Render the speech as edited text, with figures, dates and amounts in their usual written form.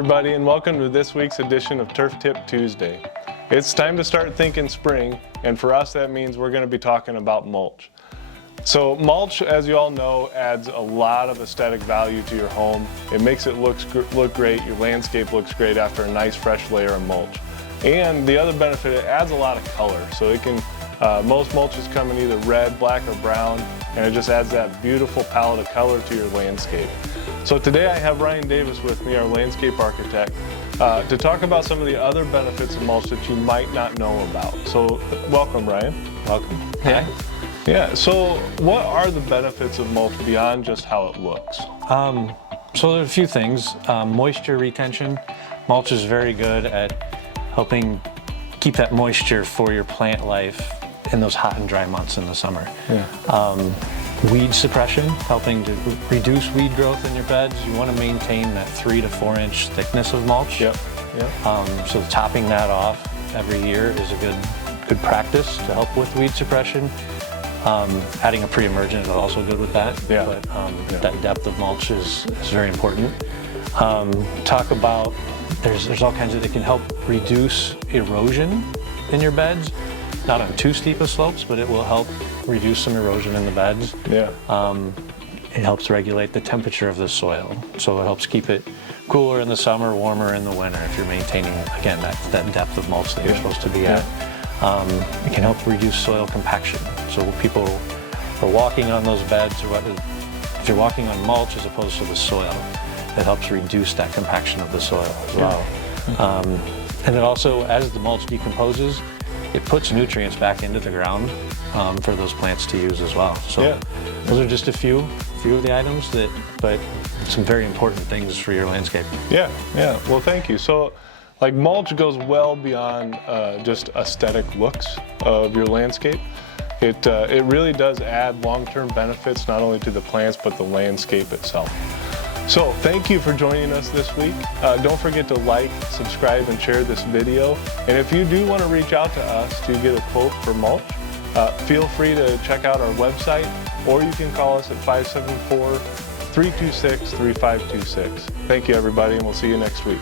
everybody, and welcome to this week's edition of Turf Tip Tuesday. It's time to start thinking spring, and for us that means we're going to be talking about mulch. So mulch, as you all know, adds a lot of aesthetic value to your home. It makes it look great. Your landscape looks great after a nice fresh layer of mulch. And the other benefit, it adds a lot of color. So it can, most mulches come in either red, black, or brown, and it just adds that beautiful palette of color to your landscape. So today I have Ryan Davis with me, our landscape architect, to talk about some of the other benefits of mulch that you might not know about. So welcome, Ryan. Welcome. Yeah, so what are the benefits of mulch beyond just how it looks? So there's a few things. Moisture retention. Mulch is very good at helping keep that moisture for your plant life in those hot and dry months in the summer. Yeah. Weed suppression, helping to reduce weed growth in your beds. You want to maintain that 3 to 4 inch thickness of mulch. Yep. So topping that off every year is a good practice to help with weed suppression. Adding a pre-emergent is also good with that. Yeah. But that depth of mulch is very important. Talk about there's all kinds of, it can help reduce erosion in your beds. Not on too steep of slopes, but it will help reduce some erosion in the beds. Yeah. It helps regulate the temperature of the soil. So it helps keep it cooler in the summer, warmer in the winter if you're maintaining, again, that depth of mulch that you're supposed to be at. It can help reduce soil compaction. So when people are walking on those beds, if you're walking on mulch as opposed to the soil, it helps reduce that compaction of the soil as well. And it also, as the mulch decomposes, it puts nutrients back into the ground for those plants to use as well. So those are just a few of the items but some very important things for your landscape. Yeah. Well, thank you. So, like, mulch goes well beyond just aesthetic looks of your landscape. It really does add long-term benefits not only to the plants but the landscape itself. So thank you for joining us this week. Don't forget to like, subscribe, and share this video. And if you do want to reach out to us to get a quote for mulch, feel free to check out our website, or you can call us at 574-326-3526. Thank you, everybody, and we'll see you next week.